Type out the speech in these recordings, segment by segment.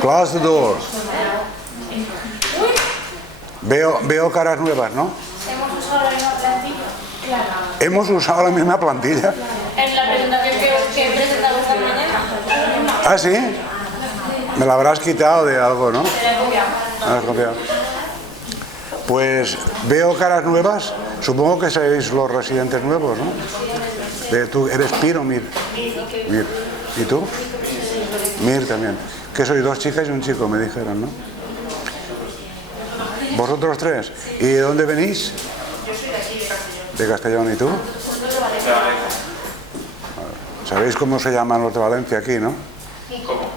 Close the door. Veo caras nuevas, ¿no? Hemos usado la misma plantilla. Claro. ¿Hemos usado la misma plantilla? En la presentación que presentamos esta mañana. ¿Ah, sí? Me la habrás quitado de algo, ¿no? Se la he copiado. Me la has copiado. Pues veo caras nuevas. Supongo que sois los residentes nuevos, ¿no? ¿Tú eres Pir o Mir? Mir. ¿Y tú? Mir también. Que sois dos chicas y un chico, me dijeron, ¿no? ¿Vosotros tres? ¿Y de dónde venís? Yo soy de aquí, de Castellón. ¿De Castellón? ¿Y tú? ¿Sabéis cómo se llaman los de Valencia aquí, no? ¿Cómo?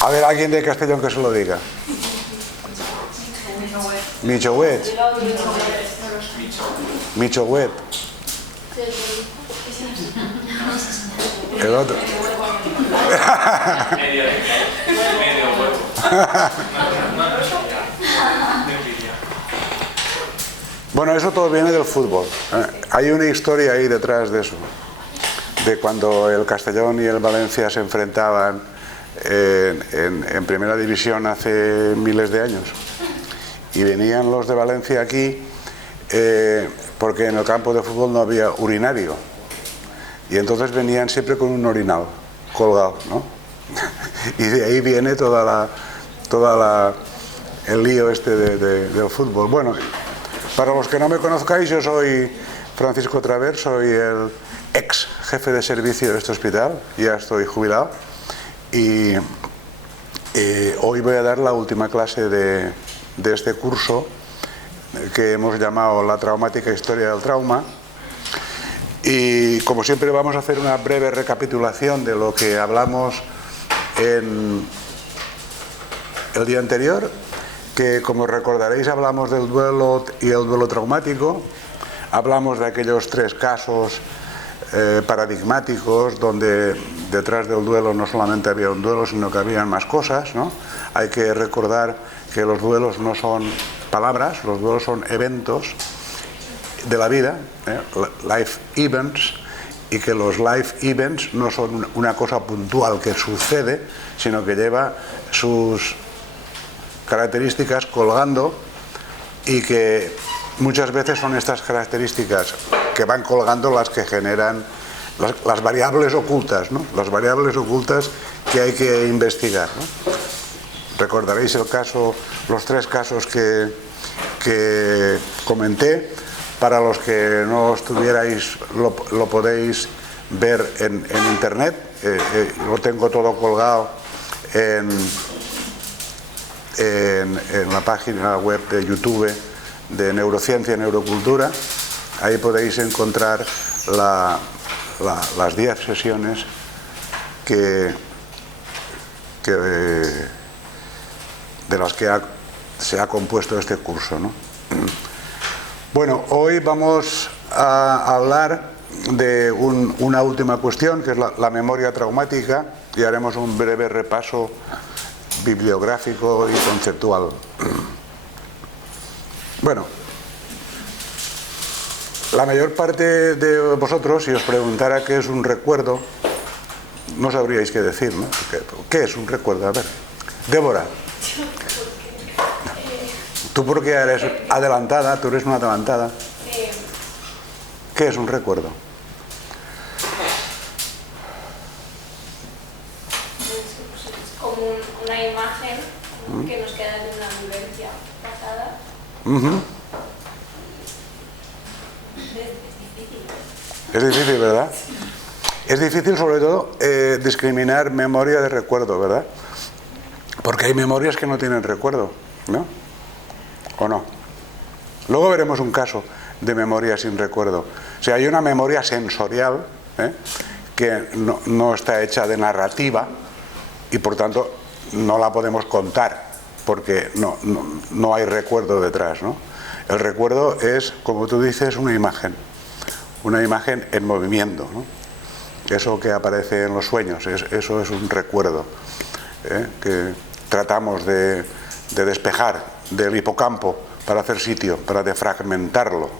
A ver, alguien de Castellón que se lo diga. Michohuet. Michohuet. El otro. Medio huevo. Bueno, eso todo viene del fútbol. Hay una historia ahí detrás de eso. De cuando el Castellón y el Valencia se enfrentaban en primera división hace miles de años. Y venían los de Valencia aquí porque en el campo de fútbol no había urinario. Y entonces venían siempre con un orinal colgado, ¿no? Y de ahí viene el lío este del fútbol. Bueno, para los que no me conozcáis, yo soy Francisco Traver, soy el ex jefe de servicio de este hospital, ya estoy jubilado. Y hoy voy a dar la última clase de este curso que hemos llamado La traumática historia del trauma. Y como siempre vamos a hacer una breve recapitulación de lo que hablamos en el día anterior, que como recordaréis hablamos del duelo y el duelo traumático, hablamos de aquellos tres casos paradigmáticos donde detrás del duelo no solamente había un duelo sino que habían más cosas, ¿no? Hay que recordar que los duelos no son palabras, los duelos son eventos de la vida, life events, y que los life events no son una cosa puntual que sucede, sino que lleva sus características colgando y que muchas veces son estas características que van colgando las que generan las variables ocultas, ¿no? Las variables ocultas que hay que investigar, ¿no? Recordaréis los tres casos que comenté. Para los que no estuvierais, lo podéis ver en internet. Lo tengo todo colgado en la página web de YouTube de Neurociencia y Neurocultura. Ahí podéis encontrar las 10 sesiones de las que se ha compuesto este curso, ¿no? Bueno, hoy vamos a hablar de una última cuestión, que es la memoria traumática, y haremos un breve repaso bibliográfico y conceptual. Bueno, la mayor parte de vosotros, si os preguntara qué es un recuerdo, no sabríais qué decir, ¿no? ¿Qué es un recuerdo? A ver, Débora. Tú porque eres adelantada, tú eres una adelantada. ¿Qué es un recuerdo? Es como una imagen que nos queda de una vivencia pasada. Es difícil, ¿verdad? Es difícil sobre todo discriminar memoria de recuerdo, ¿verdad? Porque hay memorias que no tienen recuerdo, ¿no? ¿O no? Luego veremos un caso de memoria sin recuerdo. O sea, hay una memoria sensorial que no está hecha de narrativa y por tanto no la podemos contar porque no hay recuerdo detrás, ¿no? El recuerdo es, como tú dices, una imagen en movimiento, ¿no? Eso que aparece en los sueños, eso es un recuerdo que tratamos de despejar del hipocampo para hacer sitio, para defragmentarlo.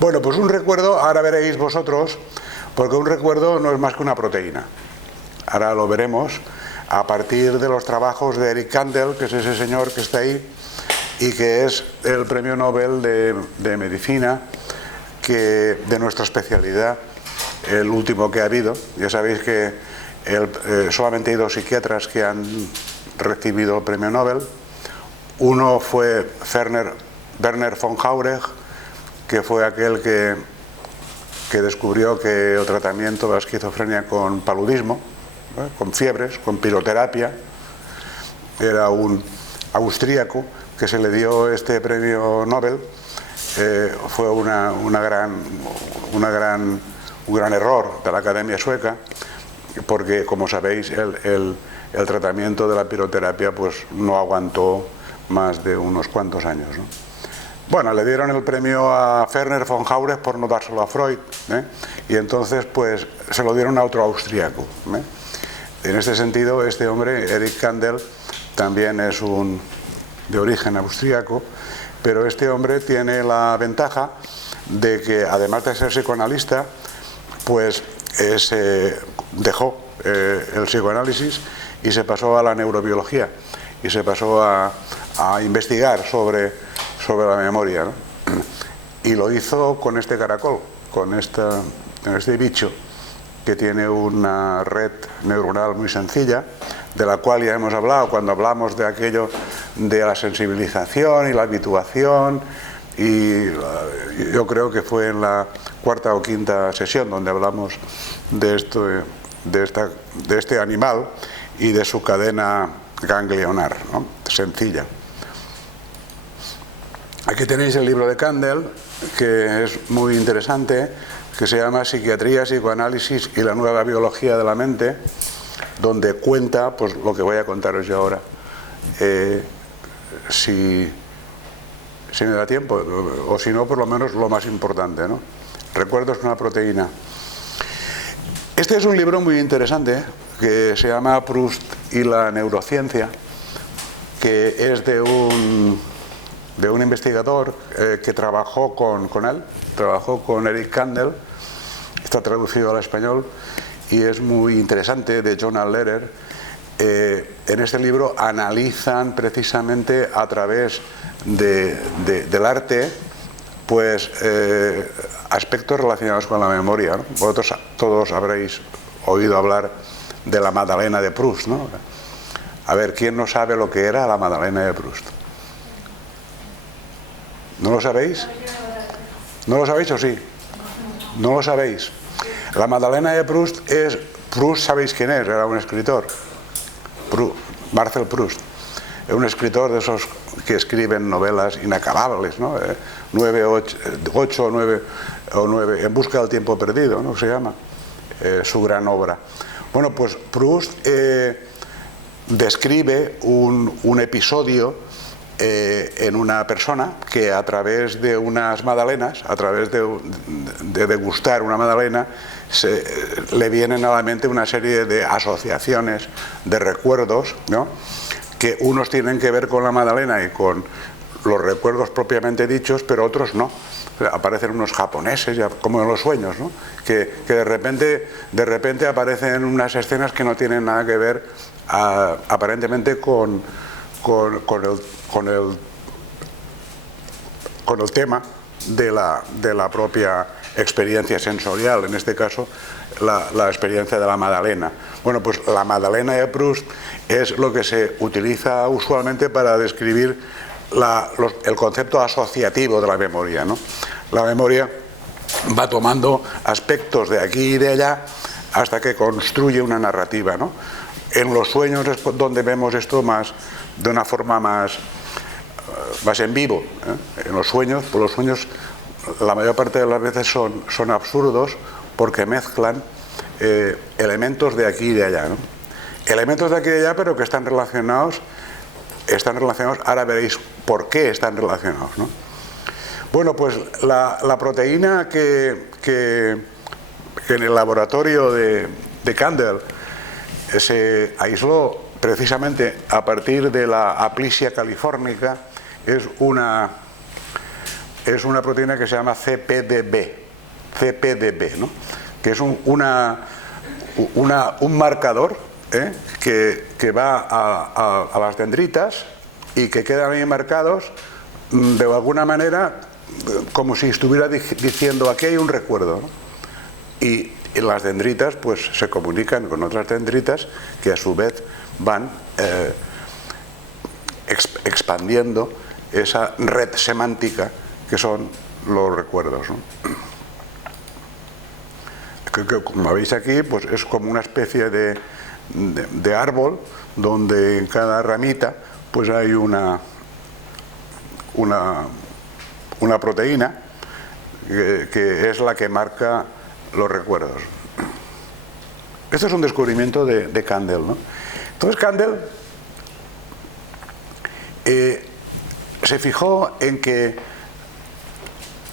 Bueno, pues un recuerdo, ahora veréis vosotros, porque un recuerdo no es más que una proteína. ahora lo veremos, a partir de los trabajos de Eric Kandel, que es ese señor que está ahí, y que es el premio Nobel de Medicina, que de nuestra especialidad, el último que ha habido. Ya sabéis que solamente hay 2 psiquiatras que han recibido el premio Nobel. Uno fue Werner von Jauregg, que fue aquel que descubrió que el tratamiento de la esquizofrenia con paludismo, con fiebres, con piroterapia, era un austríaco que se le dio este premio Nobel. Fue un gran error de la Academia Sueca, porque, como sabéis, el tratamiento de la piroterapia pues no aguantó más de unos cuantos años, ¿no? Bueno, le dieron el premio a Werner von Jauregg por no dárselo a Freud, y entonces pues se lo dieron a otro austríaco. En este sentido, este hombre, Eric Kandel, también es de origen austríaco, pero este hombre tiene la ventaja de que, además de ser psicoanalista, pues dejó el psicoanálisis y se pasó a la neurobiología y se pasó a investigar sobre la memoria, ¿no? Y lo hizo con este caracol, con este bicho, que tiene una red neuronal muy sencilla, de la cual ya hemos hablado cuando hablamos de aquello de la sensibilización y la habituación, y yo creo que fue en la 4ª o 5ª sesión donde hablamos de este animal y de su cadena ganglionar, ¿no? Sencilla. Aquí tenéis el libro de Kandel, que es muy interesante, que se llama Psiquiatría, Psicoanálisis y la nueva biología de la mente, donde cuenta pues lo que voy a contaros yo ahora. Si me da tiempo, o si no, por lo menos lo más importante, ¿no? Recuerdos de una proteína. Este es un libro muy interesante, que se llama Proust y la neurociencia, que es de un investigador que trabajó con él, trabajó con Eric Kandel, está traducido al español y es muy interesante, de Jonah Lehrer. En este libro analizan precisamente a través del arte pues aspectos relacionados con la memoria, ¿no? Vosotros todos habréis oído hablar de la Magdalena de Proust, ¿no? A ver, ¿quién no sabe lo que era la Magdalena de Proust? ¿No lo sabéis? ¿No lo sabéis o sí? ¿No lo sabéis? La Magdalena de Proust ¿sabéis quién es? Era un escritor. Marcel Proust. Es un escritor de esos que escriben novelas inacabables, ¿no? 8 o 9, En busca del tiempo perdido, ¿no? Se llama su gran obra. Bueno, pues Proust describe un episodio en una persona que, a través de unas magdalenas, a través de degustar una magdalena, le vienen a la mente una serie de asociaciones de recuerdos, ¿no? Que unos tienen que ver con la magdalena y con los recuerdos propiamente dichos, pero otros no. Aparecen unos japoneses, ya, como en los sueños, ¿no? Que de repente aparecen unas escenas que no tienen nada que ver aparentemente con el tema de la propia experiencia sensorial, en este caso la experiencia de la magdalena. Bueno, pues la Magdalena de Proust es lo que se utiliza usualmente para describir el concepto asociativo de la memoria, ¿no? La memoria va tomando aspectos de aquí y de allá hasta que construye una narrativa, ¿no? En los sueños es donde vemos esto de una forma más en vivo, ¿eh? En los sueños, pues los sueños la mayor parte de las veces son absurdos, porque mezclan elementos de aquí y de allá, ¿no? Elementos de aquí y de allá, pero que están relacionados, ahora veréis por qué están relacionados, ¿no? Bueno, pues la proteína que en el laboratorio de Kandel se aisló precisamente a partir de la Aplysia californica es una proteína que se llama CPDB, ¿no? Que es una un marcador que va a las dendritas y que quedan ahí marcados de alguna manera como si estuviera diciendo aquí hay un recuerdo, ¿no? Y las dendritas pues se comunican con otras dendritas que a su vez van expandiendo esa red semántica que son los recuerdos, ¿no? Que, como veis aquí, pues es como una especie de árbol donde en cada ramita pues hay una proteína que es la que marca los recuerdos. Esto es un descubrimiento de Kandel, ¿no? Entonces Kandel se fijó en que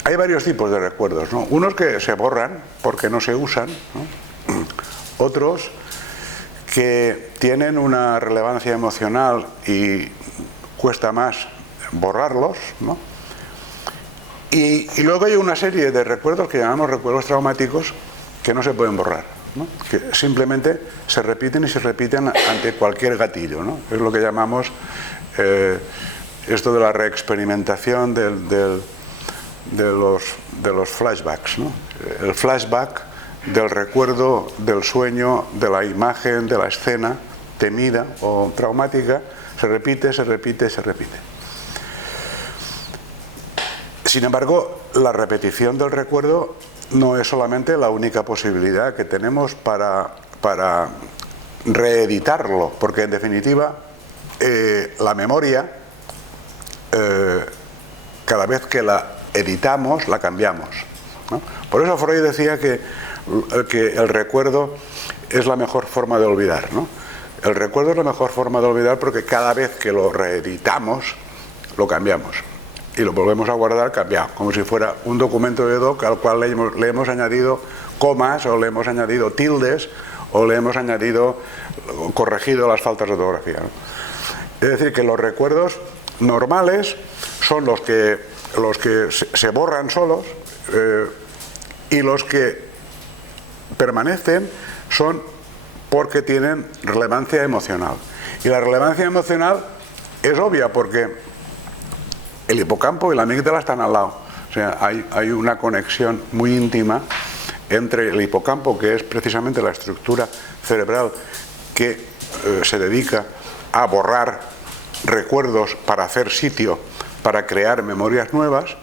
hay varios tipos de recuerdos, ¿no? Unos que se borran porque no se usan, ¿no? Otros que tienen una relevancia emocional y cuesta más borrarlos, ¿no? Y luego hay una serie de recuerdos que llamamos recuerdos traumáticos que no se pueden borrar, ¿no? Que simplemente se repiten y se repiten ante cualquier gatillo, ¿no? Es lo que llamamos esto de la reexperimentación de los flashbacks, ¿no? El flashback del recuerdo, del sueño, de la imagen, de la escena temida o traumática, se repite, se repite, se repite. Sin embargo, la repetición del recuerdo no es solamente la única posibilidad que tenemos para reeditarlo, porque en definitiva la memoria, cada vez que la editamos, la cambiamos, ¿no? Por eso Freud decía que el recuerdo es la mejor forma de olvidar, ¿no? El recuerdo es la mejor forma de olvidar porque cada vez que lo reeditamos, lo cambiamos. Y lo volvemos a guardar cambiado, como si fuera un documento de doc al cual le hemos añadido comas, o le hemos añadido tildes, o le hemos corregido las faltas de ortografía, ¿no? Es decir, que los recuerdos normales son los que se borran solos, y los que permanecen son porque tienen relevancia emocional. Y la relevancia emocional es obvia porque el hipocampo y la amígdala están al lado. O sea, hay una conexión muy íntima entre el hipocampo, que es precisamente la estructura cerebral que se dedica a borrar recuerdos para hacer sitio, para crear memorias nuevas,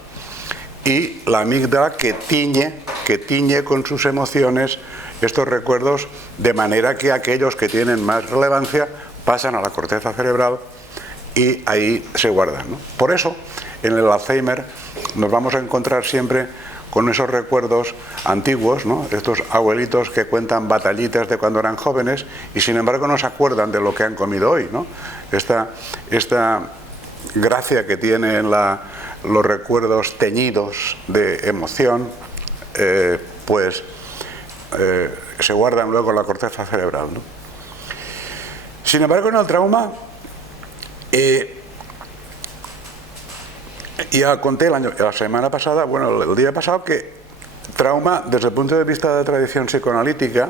y la amígdala que tiñe con sus emociones estos recuerdos, de manera que aquellos que tienen más relevancia pasan a la corteza cerebral y ahí se guardan, ¿no? Por eso, en el Alzheimer nos vamos a encontrar siempre con esos recuerdos antiguos, ¿no? Estos abuelitos que cuentan batallitas de cuando eran jóvenes y sin embargo no se acuerdan de lo que han comido hoy, ¿no? Esta gracia que tienen los recuerdos teñidos de emoción, se guardan luego en la corteza cerebral, ¿no? Sin embargo, en el trauma, ya conté la semana pasada, bueno, el día pasado, que trauma, desde el punto de vista de la tradición psicoanalítica,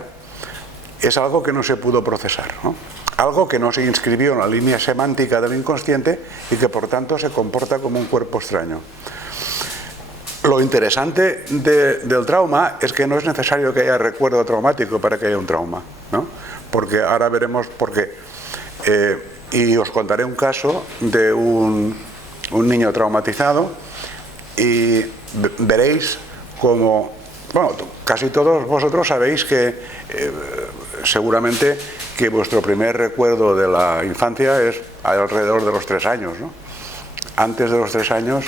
es algo que no se pudo procesar, ¿no? Algo que no se inscribió en la línea semántica del inconsciente y que por tanto se comporta como un cuerpo extraño. Lo interesante del trauma es que no es necesario que haya recuerdo traumático para que haya un trauma, ¿no? Porque ahora veremos por qué. Y os contaré un caso de un niño traumatizado y veréis como, bueno, casi todos vosotros sabéis que seguramente que vuestro primer recuerdo de la infancia es alrededor de los 3 años, ¿no? Antes de los 3 años,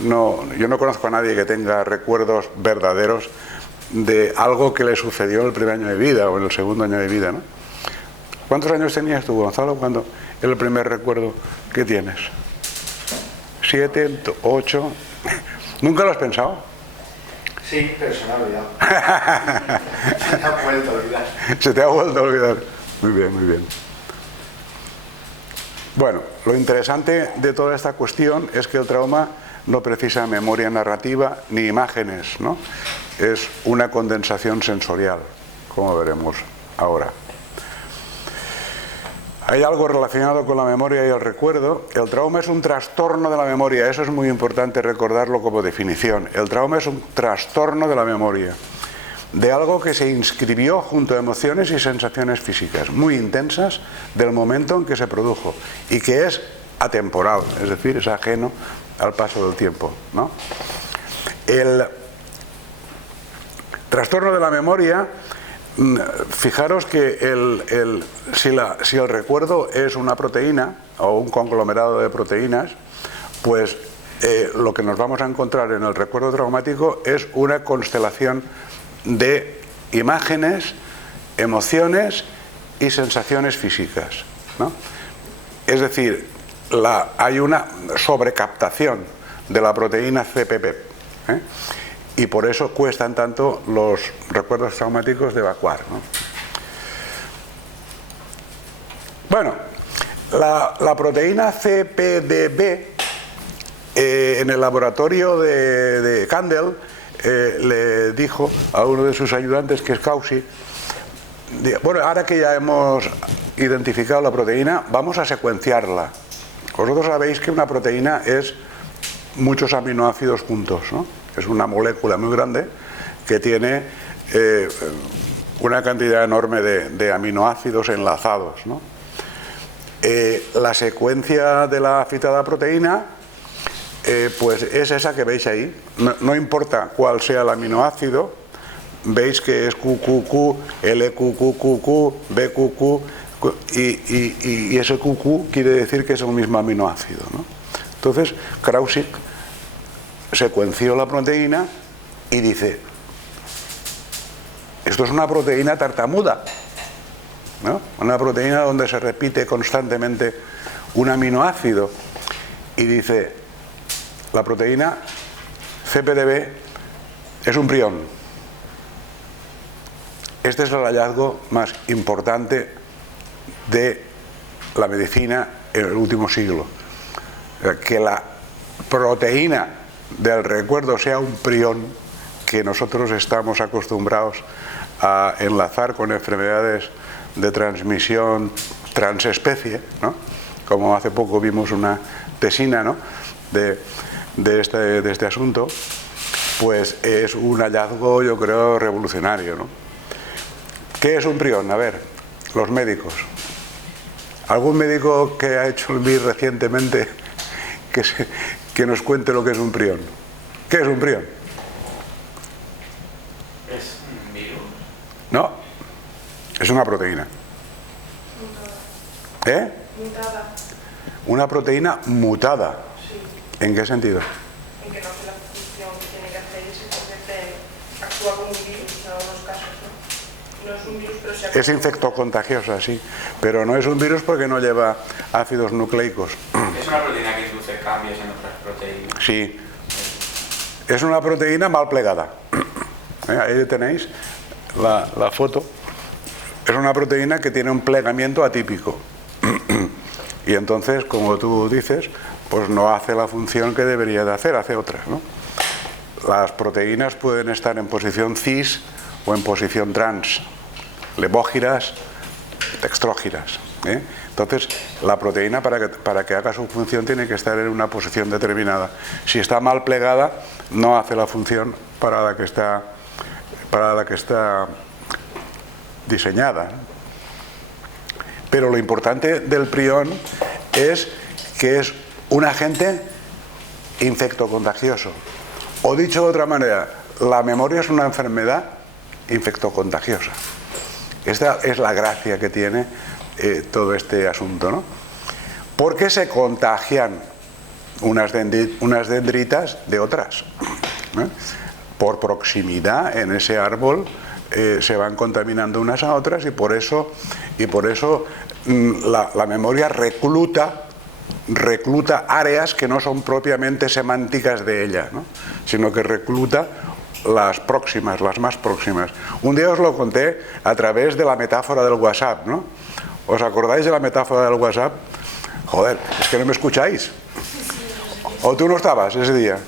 yo no conozco a nadie que tenga recuerdos verdaderos de algo que le sucedió en el primer año de vida o en el segundo año de vida, ¿no? ¿Cuántos años tenías tú, Gonzalo, cuando era el primer recuerdo que tienes? 7, 8... ¿Nunca lo has pensado? Sí, pero se me ha olvidado. Se me ha vuelto a olvidar. Se te ha vuelto a olvidar. Muy bien, muy bien. Bueno, lo interesante de toda esta cuestión es que el trauma no precisa memoria narrativa ni imágenes, ¿no? Es una condensación sensorial, como veremos ahora. Hay algo relacionado con la memoria y el recuerdo. El trauma es un trastorno de la memoria, eso es muy importante recordarlo como definición. El trauma es un trastorno de la memoria, de algo que se inscribió junto a emociones y sensaciones físicas muy intensas del momento en que se produjo y que es atemporal, es decir, es ajeno al paso del tiempo, ¿no? El trastorno de la memoria, fijaros que si el recuerdo es una proteína o un conglomerado de proteínas, pues lo que nos vamos a encontrar en el recuerdo traumático es una constelación de imágenes, emociones y sensaciones físicas, ¿no? Es decir, hay una sobrecaptación de la proteína CPP, ¿eh? Y por eso cuestan tanto los recuerdos traumáticos de evacuar, ¿no? Bueno, la proteína CPDB en el laboratorio de Kandel le dijo a uno de sus ayudantes, que es Cauchy, bueno, ahora que ya hemos identificado la proteína, vamos a secuenciarla. Vosotros sabéis que una proteína es muchos aminoácidos juntos, ¿no? Es una molécula muy grande que tiene una cantidad enorme de aminoácidos enlazados, ¿no? La secuencia de la citada proteína pues es esa que veis ahí. No importa cuál sea el aminoácido, veis que es QQQ, LQQQQ, BQQ, y ese QQ quiere decir que es el mismo aminoácido, ¿no? Entonces Kraussig secuenció la proteína y dice: esto es una proteína tartamuda, ¿no? Una proteína donde se repite constantemente un aminoácido, y dice: la proteína CPDB es un prión. Este es el hallazgo más importante de la medicina en el último siglo, que la proteína del recuerdo sea un prión, que nosotros estamos acostumbrados a enlazar con enfermedades de transmisión transespecie, ¿no? Como hace poco vimos una tesina, ¿no? de este asunto, pues es un hallazgo, yo creo, revolucionario, ¿no? ¿Qué es un prión? A ver, los médicos. ¿Algún médico que ha hecho el MIR recientemente que nos cuente lo que es un prión? ¿Qué es un prión? ¿Es un virus? No, es una proteína. ¿Eh? Mutada. Una proteína mutada. Sí. ¿En qué sentido? En que no hace la función que tiene que hacer y se convierte, actúa como un virus en algunos casos, ¿no? No es un virus, pero se Es infectocontagiosa, sí, pero no es un virus porque no lleva ácidos nucleicos. Es una proteína que induce cambios en otras proteínas. Sí, es una proteína mal plegada. Ahí tenéis la foto. Es una proteína que tiene un plegamiento atípico. Y entonces, como tú dices, pues no hace la función que debería de hacer, hace otra, ¿no? Las proteínas pueden estar en posición cis o en posición trans, levógiras, dextrógiras, ¿eh? Entonces, la proteína para que haga su función tiene que estar en una posición determinada. Si está mal plegada, no hace la función para la que está diseñada. Pero lo importante del prión es que es un agente infectocontagioso. O dicho de otra manera, la memoria es una enfermedad infectocontagiosa. Esta es la gracia que tiene todo este asunto, ¿no? Porque se contagian unas dendritas de otras, ¿eh? Por proximidad en ese árbol se van contaminando unas a otras, y por eso la memoria recluta áreas que no son propiamente semánticas de ella, ¿no? Sino que recluta las próximas, las más próximas. Un día os lo conté a través de la metáfora del WhatsApp, ¿no? ¿Os acordáis de la metáfora del WhatsApp? Joder, es que no me escucháis. ¿O tú no estabas ese día?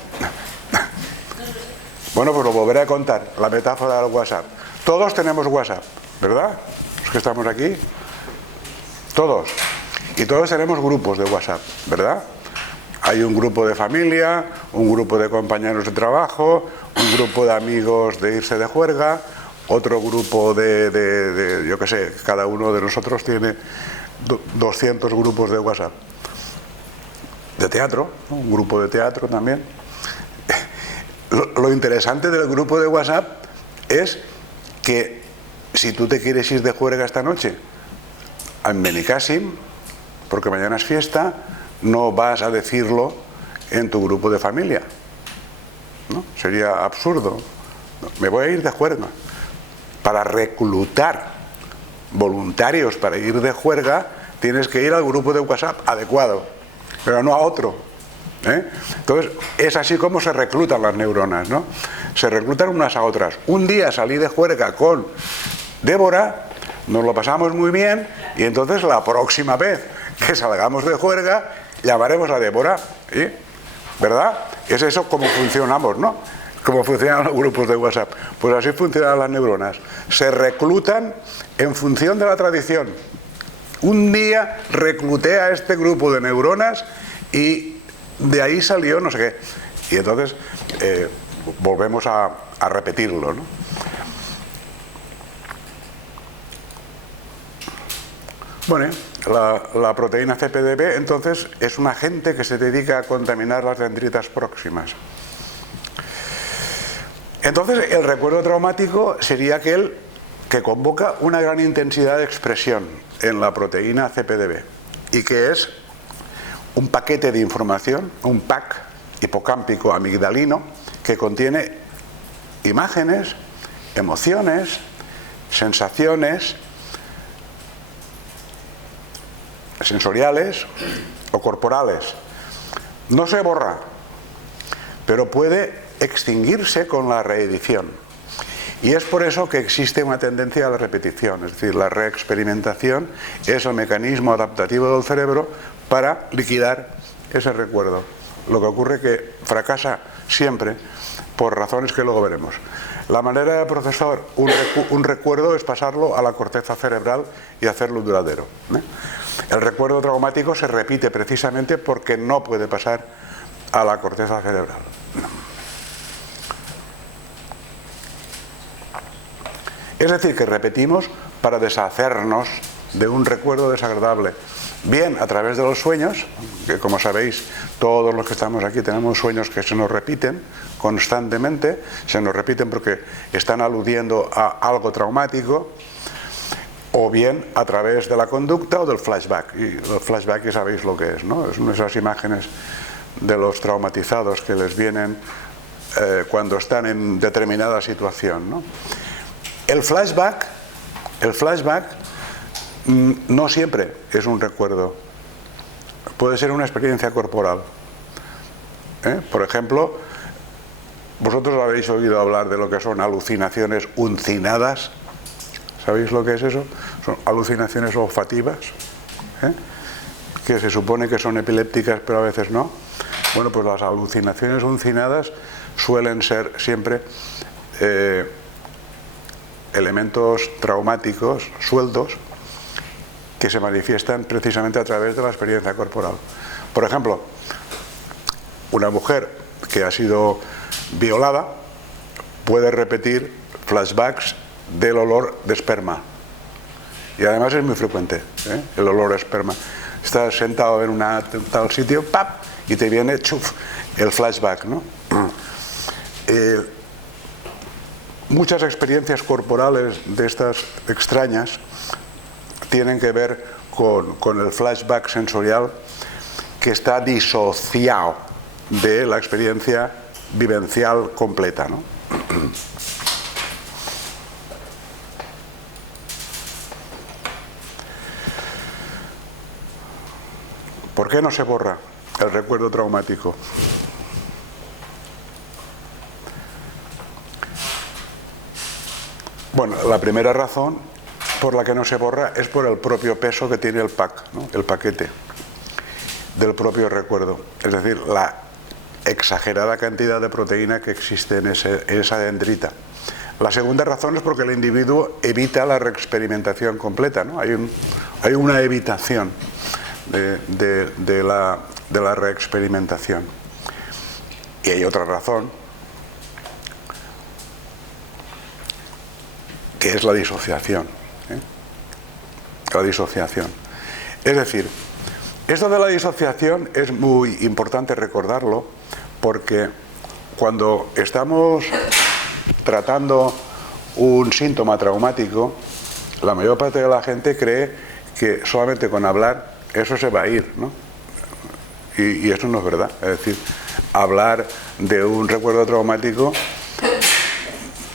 Bueno, pues lo volveré a contar, la metáfora del WhatsApp. Todos tenemos WhatsApp, ¿verdad? Los que estamos aquí. Todos. Y todos tenemos grupos de WhatsApp, ¿verdad? Hay un grupo de familia, un grupo de compañeros de trabajo, un grupo de amigos de irse de juerga, otro grupo yo qué sé, cada uno de nosotros tiene 200 grupos de WhatsApp. De teatro, ¿no? Un grupo de teatro también. Lo interesante del grupo de WhatsApp es que si tú te quieres ir de juerga esta noche en Benicàssim, porque mañana es fiesta, no vas a decirlo en tu grupo de familia, ¿no? Sería absurdo. Me voy a ir de juerga. Para reclutar voluntarios para ir de juerga tienes que ir al grupo de WhatsApp adecuado, pero no a otro, ¿eh? Entonces es así como se reclutan las neuronas, ¿no? Se reclutan unas a otras. Un día salí de juerga con Débora, nos lo pasamos muy bien, y entonces la próxima vez que salgamos de juerga llamaremos a Débora, ¿sí? ¿Verdad? Es eso como funcionamos, ¿no? Como funcionan los grupos de WhatsApp. Pues así funcionan las neuronas. Se reclutan en función de la tradición. Un día recluté a este grupo de neuronas y de ahí salió no sé qué. Y entonces volvemos a repetirlo, ¿no? Bueno, la proteína CPDB entonces es un agente que se dedica a contaminar las dendritas próximas. Entonces el recuerdo traumático sería aquel que convoca una gran intensidad de expresión en la proteína CPDB y que es un paquete de información, un pack hipocámpico amigdalino que contiene imágenes, emociones, sensaciones sensoriales o corporales. No se borra, pero puede extinguirse con la reedición. Y es por eso que existe una tendencia a la repetición, es decir, la reexperimentación es el mecanismo adaptativo del cerebro para liquidar ese recuerdo. Lo que ocurre es que fracasa siempre por razones que luego veremos. La manera de procesar un recuerdo es pasarlo a la corteza cerebral y hacerlo duradero, ¿eh? El recuerdo traumático se repite precisamente porque no puede pasar a la corteza cerebral. Es decir, que repetimos para deshacernos de un recuerdo desagradable, bien a través de los sueños, que como sabéis todos los que estamos aquí tenemos sueños que se nos repiten constantemente, se nos repiten porque están aludiendo a algo traumático, o bien a través de la conducta o del flashback. Y el flashback ya sabéis lo que es, ¿no? Es esas imágenes de los traumatizados que les vienen cuando están en determinada situación, ¿no? El flashback no siempre es un recuerdo, puede ser una experiencia corporal, ¿eh? Por ejemplo, vosotros habéis oído hablar de lo que son alucinaciones uncinadas. ¿Sabéis lo que es eso? Son alucinaciones olfativas, ¿eh? Que se supone que son epilépticas pero a veces no. Bueno, pues las alucinaciones uncinadas suelen ser siempre elementos traumáticos sueltos que se manifiestan precisamente a través de la experiencia corporal. Por ejemplo, una mujer que ha sido violada puede repetir flashbacks del olor de esperma, y además es muy frecuente, ¿eh? El olor a esperma. Estás sentado en un tal sitio, ¡pap!, y te viene chuf, el flashback, ¿no? Muchas experiencias corporales de estas extrañas tienen que ver con el flashback sensorial que está disociado de la experiencia vivencial completa, ¿no? ¿Por qué no se borra el recuerdo traumático? Bueno, la primera razón por la que no se borra es por el propio peso que tiene el pack, ¿no? El paquete del propio recuerdo. Es decir, la exagerada cantidad de proteína que existe en esa dendrita. La segunda razón es porque el individuo evita la reexperimentación completa, ¿no? Hay una evitación de la reexperimentación. Y hay otra razón, que es la disociación. La disociación. Es decir, esto de la disociación es muy importante recordarlo, porque cuando estamos tratando un síntoma traumático, la mayor parte de la gente cree que solamente con hablar eso se va a ir, ¿no? Y eso no es verdad. Es decir, hablar de un recuerdo traumático,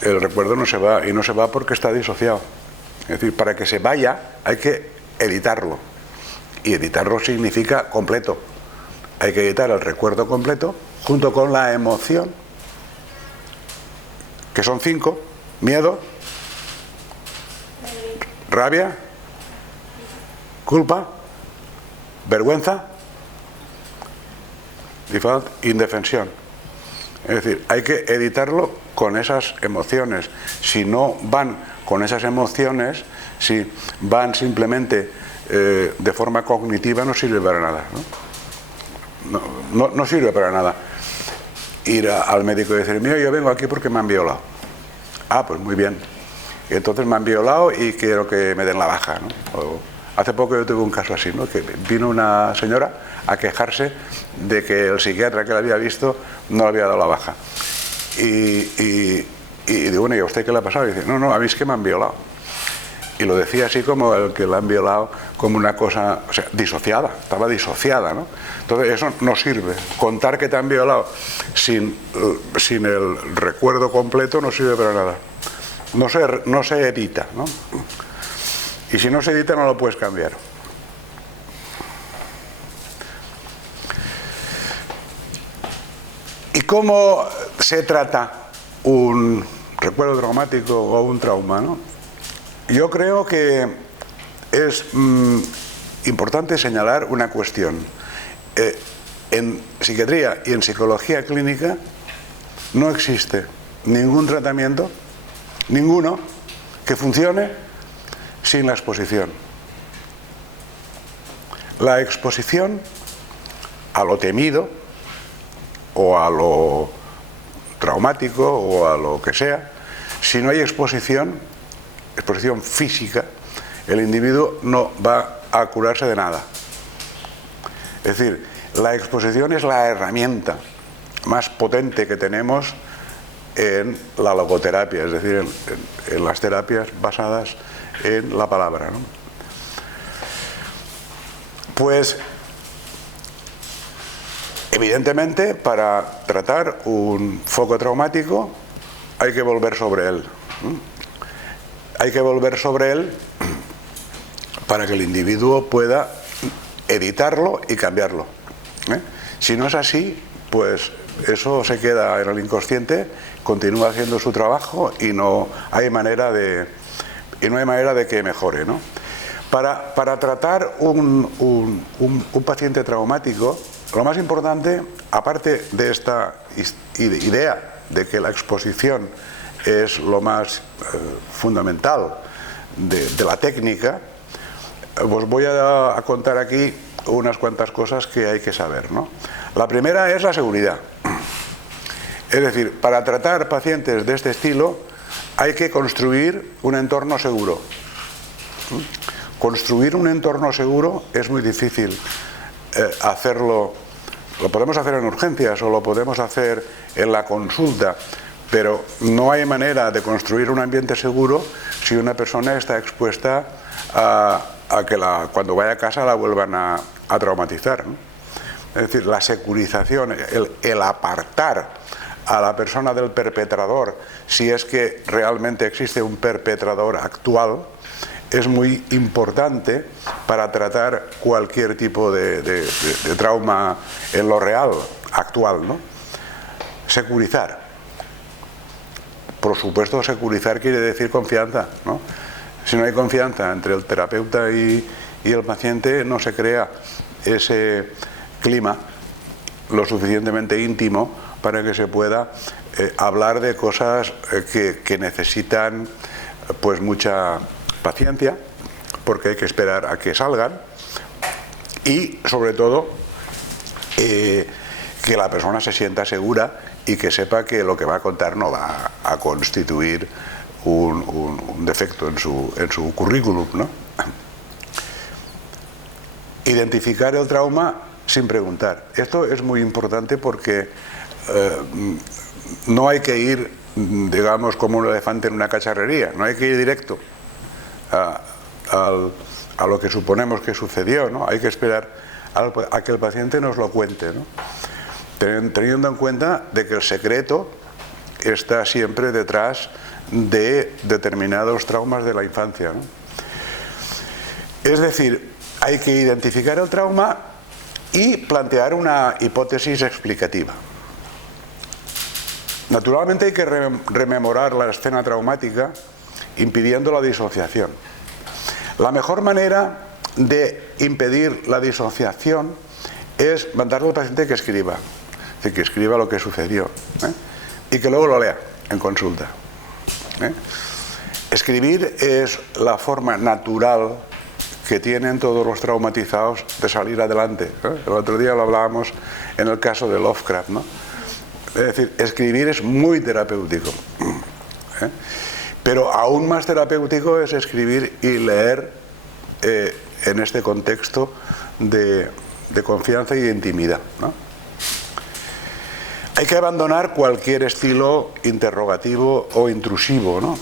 el recuerdo no se va, y no se va porque está disociado. Es decir, para que se vaya hay que editarlo, y editarlo significa completo. Hay que editar el recuerdo completo junto con la emoción, que son 5: miedo, rabia, culpa, vergüenza, default, indefensión. Es decir, hay que editarlo con esas emociones. Si no van con esas emociones, si van simplemente de forma cognitiva, no sirve para nada, ¿no? No sirve para nada ir al médico y decir: mira, yo vengo aquí porque me han violado. Ah, pues muy bien. Entonces me han violado y quiero que me den la baja, ¿no? Hace poco yo tuve un caso así, ¿no? Que vino una señora a quejarse de que el psiquiatra que la había visto no le había dado la baja. Y digo, bueno, ¿y a usted qué le ha pasado? Y dice: no, a mí es que me han violado. Y lo decía así como el que la han violado, como una cosa, o sea, disociada, estaba disociada, ¿no? Entonces eso no sirve. Contar que te han violado sin el recuerdo completo no sirve para nada. No se edita, ¿no? Y si no se edita no lo puedes cambiar. ¿Y cómo se trata un recuerdo traumático o un trauma, ¿no? Yo creo que es importante señalar una cuestión. En psiquiatría y en psicología clínica no existe ningún tratamiento, ninguno, que funcione sin la exposición. La exposición a lo temido o a lo traumático o a lo que sea, si no hay exposición física, el individuo no va a curarse de nada. Es decir, la exposición es la herramienta más potente que tenemos en la logoterapia, es decir, en las terapias basadas en la palabra, ¿no? Pues evidentemente para tratar un foco traumático hay que volver sobre él. Hay que volver sobre él para que el individuo pueda editarlo y cambiarlo. Si no es así, pues eso se queda en el inconsciente, continúa haciendo su trabajo y no hay manera de que mejore, ¿no? Para tratar un paciente traumático, lo más importante, aparte de esta idea de que la exposición es lo más fundamental de la técnica, os voy a contar aquí unas cuantas cosas que hay que saber, ¿no? La primera es la seguridad. Es decir, para tratar pacientes de este estilo hay que construir un entorno seguro. Construir un entorno seguro es muy difícil hacerlo. Lo podemos hacer en urgencias o lo podemos hacer en la consulta, pero no hay manera de construir un ambiente seguro si una persona está expuesta a que cuando vaya a casa la vuelvan a traumatizar, ¿no? Es decir, la securización, el apartar a la persona del perpetrador, si es que realmente existe un perpetrador actual, es muy importante para tratar cualquier tipo de trauma en lo real, actual, ¿no? Securizar. Por supuesto, securizar quiere decir confianza, ¿no? Si no hay confianza entre el terapeuta y el paciente, no se crea ese clima lo suficientemente íntimo para que se pueda hablar de cosas que necesitan pues mucha paciencia, porque hay que esperar a que salgan, y sobre todo que la persona se sienta segura y que sepa que lo que va a contar no va a constituir un defecto en su currículum, ¿no? Identificar el trauma sin preguntar. Esto es muy importante porque no hay que ir, digamos, como un elefante en una cacharrería, no hay que ir directo a lo que suponemos que sucedió, ¿no? Hay que esperar a que el paciente nos lo cuente, ¿no? Teniendo en cuenta de que el secreto está siempre detrás de determinados traumas de la infancia, ¿no? Es decir, hay que identificar el trauma y plantear una hipótesis explicativa. Naturalmente hay que rememorar la escena traumática impidiendo la disociación. La mejor manera de impedir la disociación es mandarle al paciente que escriba, es decir, que escriba lo que sucedió, y que luego lo lea en consulta. Escribir es la forma natural que tienen todos los traumatizados de salir adelante. El otro día lo hablábamos en el caso de Lovecraft, ¿no? Es decir, escribir es muy terapéutico. Pero aún más terapéutico es escribir y leer en este contexto de confianza y de intimidad, ¿no? Hay que abandonar cualquier estilo interrogativo o intrusivo, ¿no?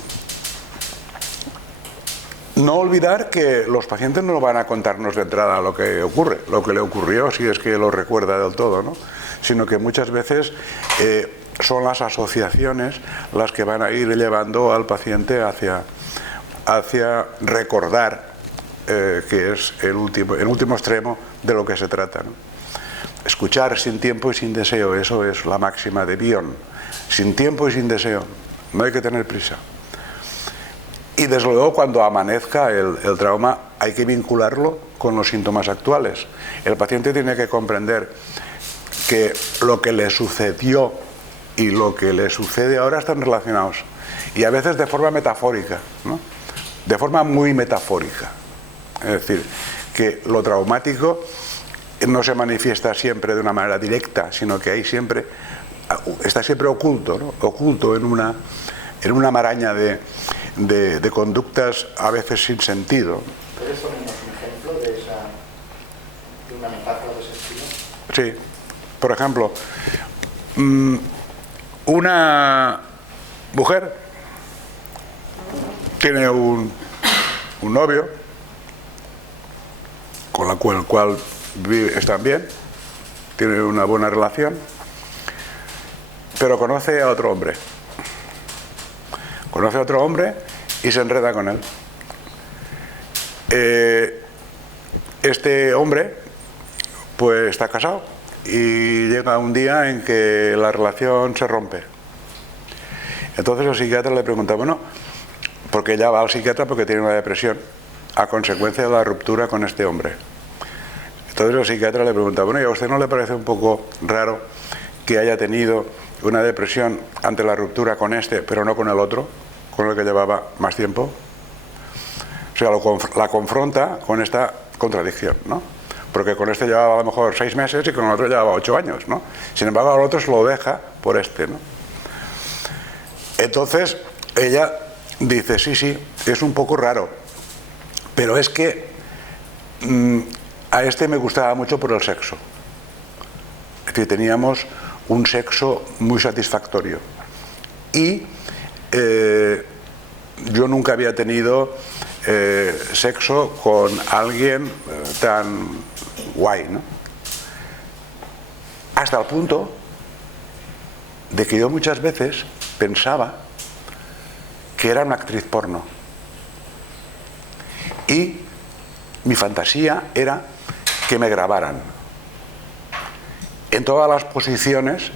No olvidar que los pacientes no van a contarnos de entrada lo que ocurre, lo que le ocurrió, si es que lo recuerda del todo, ¿no? Sino que muchas veces son las asociaciones las que van a ir llevando al paciente hacia recordar que es el último extremo de lo que se trata, ¿no? Escuchar sin tiempo y sin deseo, eso es la máxima de Bion. Sin tiempo y sin deseo, no hay que tener prisa. Y desde luego cuando amanezca el trauma hay que vincularlo con los síntomas actuales. El paciente tiene que comprender que lo que le sucedió y lo que le sucede ahora están relacionados. Y a veces de forma metafórica, ¿no? De forma muy metafórica. Es decir, que lo traumático no se manifiesta siempre de una manera directa, sino que está siempre oculto, ¿no? Oculto en una maraña de conductas a veces sin sentido. ¿Puedes ponernos un ejemplo de una metáfora de ese estilo? Sí. Por ejemplo, una mujer tiene un novio con el cual están bien, tiene una buena relación, pero conoce a otro hombre. Conoce a otro hombre y se enreda con él. Este hombre pues está casado y llega un día en que la relación se rompe. Entonces el psiquiatra le pregunta, bueno, porque ella va al psiquiatra porque tiene una depresión a consecuencia de la ruptura con este hombre. Entonces el psiquiatra le pregunta, bueno, ¿y a usted no le parece un poco raro que haya tenido una depresión ante la ruptura con este, pero no con el otro, con el que llevaba más tiempo? O sea, la confronta con esta contradicción, ¿no? Porque con este llevaba a lo mejor 6 meses y con el otro llevaba 8 años, ¿no? Sin embargo, al otro se lo deja por este, ¿no? Entonces, ella dice, sí, es un poco raro, pero es que a este me gustaba mucho por el sexo. Es decir, teníamos un sexo muy satisfactorio. Y yo nunca había tenido sexo con alguien tan guay, ¿no? Hasta el punto de que yo muchas veces pensaba que era una actriz porno. Y mi fantasía era que me grabaran en todas las posiciones